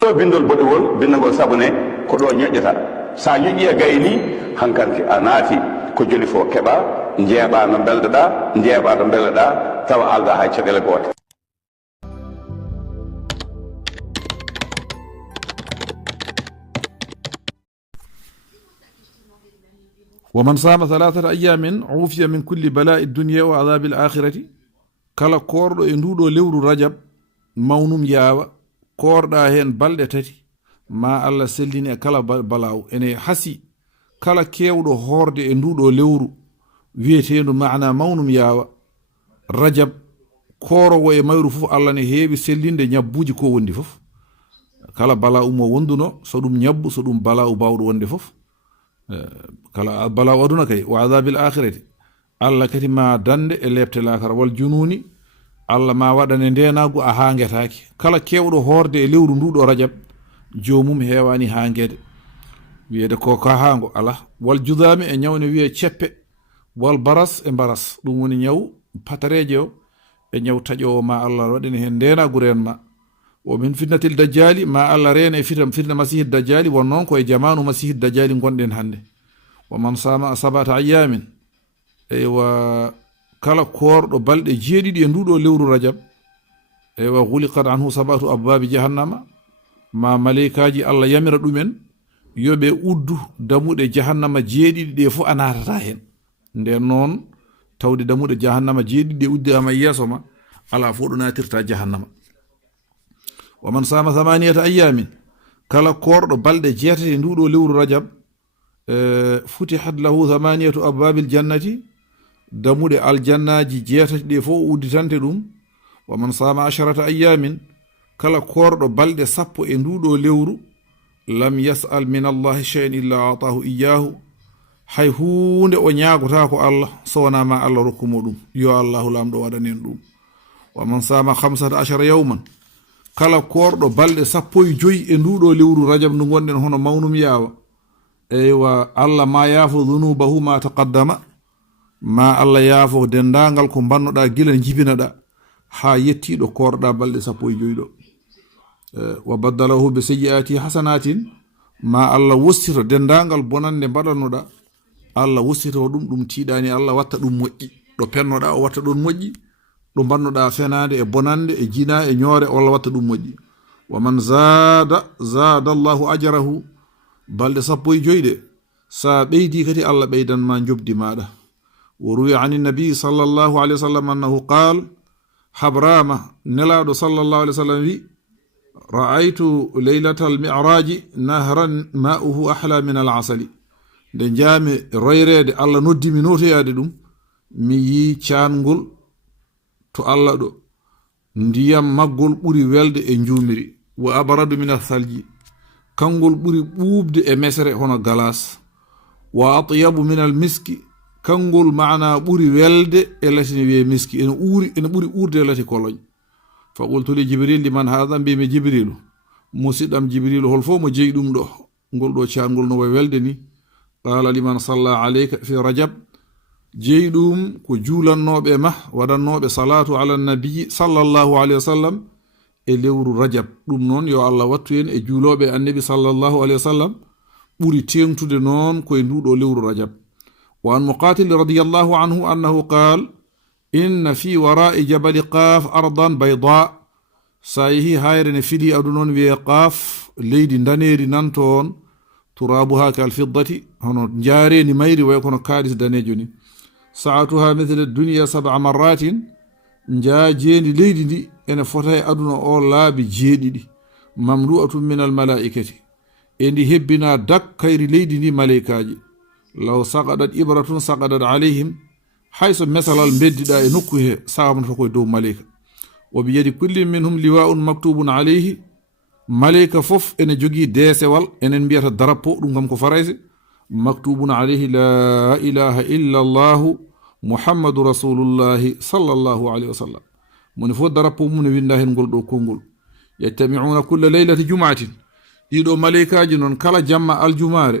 to bindol bodewol bindagol sabune ko do ñoƴƴata sa ñoƴƴi e gayni hankanti a naati ko joni fo keɓa jeeɓa no belɗoɗa jeeɓa no belɗoɗa tawa alda hay caɗele goote. ومن صام 3 أيام عوفي من كل بلاء الدنيا وعذاب الآخرة كلا كورد اندودو لورو رجب mawnum yaawa koorɗa heen balɗe tati ma Allah sellini e kala balaw ene hasi kala kewɗo horde e nduɗo lewru wiyetendu maana mawnum yaawa rajab koorowo e mayru fof Allah ne heewi sellinde ñabbuji ko wondi fof kala balaw mo wonduno so ɗum ñabbu so ɗum balaw bawɗo wonde fof kala balaw aduna kay wa adabil akhirati Allah kati ma dande e lebte lakara wal jununi Allah ma waɗane ndenagu a hangetaki kala kewɗo horde e lewru nduɗo rajab jomum hewani hangede wiyede ko ka hango ala wal judami e ñawne wiye ceppe wal baras e baras ɗum woni ñaw patareje o e ñaw taƴowo ma Allah waɗani hen ndenagu renma o min fitnatil dajjali ma Allah rena e fitna masihid dajjali won noon koye jamanu masihid dajjali gonɗen hande wa man sama 7 ayamin wa kala koorɗo balɗe jeeɗiɗi e nduɗo lewru rajab wa ghuliqat anhu 7 abwabi jahannama ma malaikaji Allah yamira ɗumen yoɓe uddu damuɗe jahannama jeeɗiɗi ɗe fof a natata hen nden noon tawde damuɗe jahannama jeeɗiɗi ɗe uddama yeeso ma ala fof ɗo natirta jahannama wa man sama 8 ayamin kala koorɗo balɗe jeetati e nduɗo lewru rajab futihat lahu 8 abwabil jannati damuɗe aljannaji jeetati ɗe fof udditante ɗum wa man sama 10 ayamin kala korɗo balɗe 10 e nduɗo lewru lam yas'al min allahi shay'an illa atahu iyahu hay hunde o ñagota ko Allah so wonama Allah rokkumo ɗum yo Allahu lamɗo waɗanen ɗum wa man sama 15 yawman kala korɗo balɗe 15 e nduɗo lewru rajab ndu gonɗen hono mawnum yawa eywa Allah ma yaafo dhunubahu ma taqaddama ma Allah yaafo dendangal ko bannoɗa gila jibinaɗa ha yettiɗo korɗa balɗe 15 ɗo wa baddalahu bi sayyiati hasanatin ma Allah wostita dendangal bonande mbaɗannoɗa Allah wostita ɗum ɗum tiiɗani Allah watta ɗum moƴƴi ɗo pennoɗa o watta ɗum moƴƴi ɗo bannoɗa fenade e bonande e jina e ñoore Allah watta ɗum moƴƴi wa man zada Allahu ajrahu balɗe 15 ɗe sa ɓeydi kadi Allah ɓeydanma jobdi maɗa وروي عن النبي صلى الله عليه وسلم أنه قال حبرامة نلاد صلى الله عليه وسلم رأيت ليلة المعراج نهرا ماؤه أحلى من العسل den jami royrede Allah noddimi notoyade ɗum mi yi cangol to Allah ɗo ndiyam maggol ɓuri welde e njumiri wa abaradu min athalji kangol ɓuri ɓuubde e mesere hono galas wa atyabu min almiski kangol maana ɓuri welde e latini wiye miski ene ɓuri urde e lati koloñ fa qultu li jibril liman hada mbimi jibrilu musidɗam jibrilu hol fo mo jeeyi ɗum ɗo ngol ɗo cangol no way welde ni qala liman salla alayka fi rajab jeeyi ɗum ko juulannoɓe ma waɗannoɓe salatu ala nabii sallallahu alayhi wa sallam e lewru rajab ɗum noon yo Allah wattu en e juuloɓe annabi sallallahu alayhi wa sallam ɓuri tengtude noon koye nduɗo lewru rajab وعن مقاتل رضي الله عنه أنه قال إن في وراء جبل قاف أرضا بيضاء سايه هايرن فيدي أدنون ويقاف ليدي دانيري نانتون ترابها كالفضة هنو جارين ميري ويكون كارث دانيجوني ساعتها مثل الدنيا 7 مرات جا جيني ليدي دي إن فتاي أدنو أولا بجيدي دي مملوءة من الملائكة إني هبنا دك كيري ليدي دي ملائكاجي law saqadat ibratun saqadat alayhim hayso mesalal beddiɗa e nokku he saamata koye dow maleyka wa bi yadi kulli minhum liwa'un maktubun alayhi maleyka fof ene jogii deesewal enen mbiyata drapeau ɗum kam ko farayse maktubun alayhi la ilaha illa allahu muhammadu rasulullahi sallallahu alayhi wa sallam moni fof drapeau mum ne winda hen ngol ɗo konngol yattami'una kulla leylati jum'atin ɗiɗo maleykaji noon kala jamma aljumare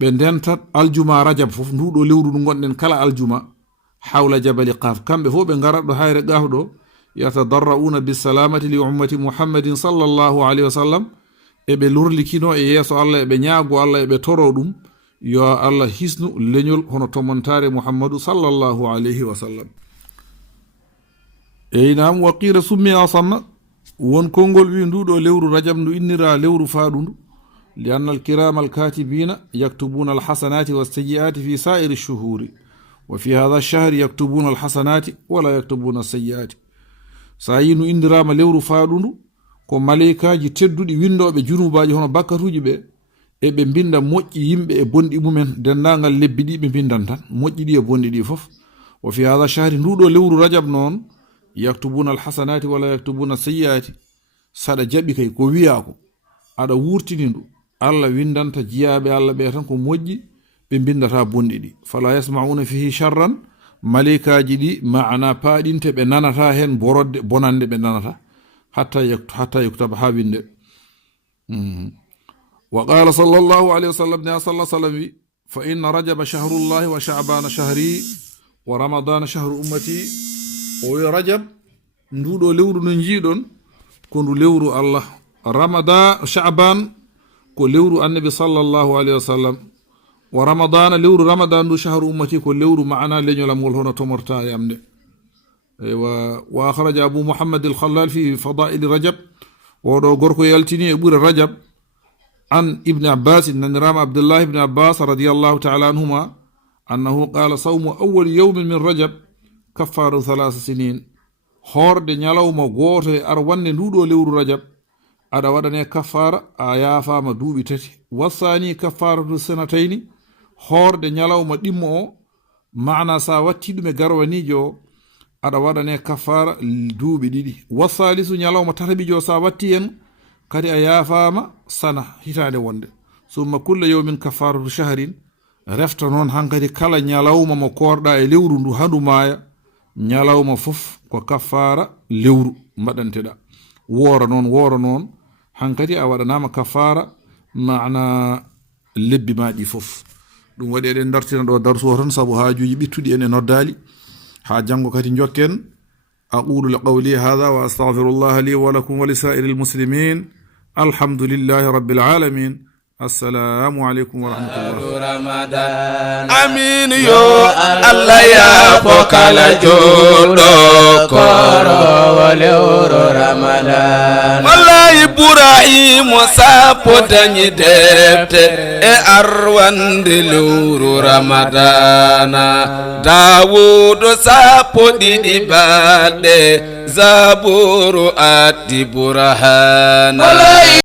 ɓe ndentat aljuma rajab fof nduɗo lewru ndu gonɗen kala aljuma hawla jabali qaf kamɓe fof ɓe garat ɗo hayre gafɗo yatadarrauna bisalamati li ummati muhammadin sallallahu alayhi wa sallam eɓe lorlikino e yeeso Allah eɓe ñaago Allah eɓe toro ɗum yo Allah hisnu leñol hono tomontare Muhammadu sallallahu alayhi wa sallam. Nam wa qila summiya samma won kongol wi nduɗo lewru rajab ndu innira lewru faɗundu li anna al kirama al katibina yaktubuna al hasanati was sayyiati fi sa'iri ash-shuhuri wa fi hadha ash-shahr yaktubuna al hasanati wala yaktubuna as-sayyiati. Sa yinu indirama lewru faɗundu ko malaikaji tedduɗi windoɓe junubaji hono bakkatuji ɓe e ɓe binda moƴƴi yimɓe e bonɗi mumen dendagal lebbi ɗi ɓe bindan tan moƴƴi ɗi e bonɗi ɗi fof. Wa fi hadha shahri nduɗo lewru rajab noon yaktubuna al hasanati wala yaktubuna sayyiati. Saɗa jaɓi kay ko wiya ko aɗa wurtini ndu Allah windanta jiyaɓe Allah ɓe tan ko moƴƴi ɓe bindata bonɗi ɗi. Fala yasmauna fihi sharran malaikaji ɗi maana paɗinte ɓe nanata hen borodde bonande ɓe nanata hatta yuktaba ha winde. Wa qala sallallahu alayhi wa sallam ne sallallahu sallam wi fa inna rajaba shahrullahi wa sha'bana shahri wa ramadana shahru ummati. O wi rajab nduɗo lewru no jiiɗon ko ndu lewru Allah, ramadan sha'ban ko lewru annabi sallallahu alayhi wa sallam, wa ramadana lewru ramadan ndu shahru ummati ko lewru maana leñolam ngol hono tomorta e amde. Wa akhraja abu muhammad al-khallal fi fadail rajab oɗo gorko yaltini e ɓuure rajab an ibn abbas nanirama abdullah ibn abbas radiyallahu ta'ala anhuma annahu qala sawmu awwal yawmin min rajab kaffaru 3 sinin. Horde nyalawma goto e ar wanne nduɗo lewru rajab aɗa waɗane kaffara a yafama duuɓi 3. Wasani kaffaratu sanatayni horde nyalawma ɗimmo o maana sa watti ɗum e garwanijo aɗa waɗane kaffara duuɓi 2. Wasalisu nyalawma tataɓijo sa watti hen kadi a yafama sana hitande wonde. Summa kulla yawmin kaffaratu shahrin refta noon hankadi kala nyalawma mo korɗa e lewru ndu handu maya nyalawma fof ko kaffara lewru mbaɗanteɗa. Wora noon hankadi a waɗanama kaffara maana lebbi maɗi fof. ɗum waɗi eɗen dartina ɗo darsu o tan saabu haajuji ɓittuɗi en e noddali ha janggo kadi jokken. aqulu qawli hadha wa astaghfirullah li wa lakum wa li sa'iril muslimin. alhamdulillahi rabbil alamin. Assalamu alaikum wa rahmatullah. Amin yo Allah ya fokala jodo koro walewro Ramadan. Wallahi Ibrahim sapo dañi defte e arwande lewru Ramadana. Dawudo sapo ɗiɗi balɗe Zaburu atti burhana.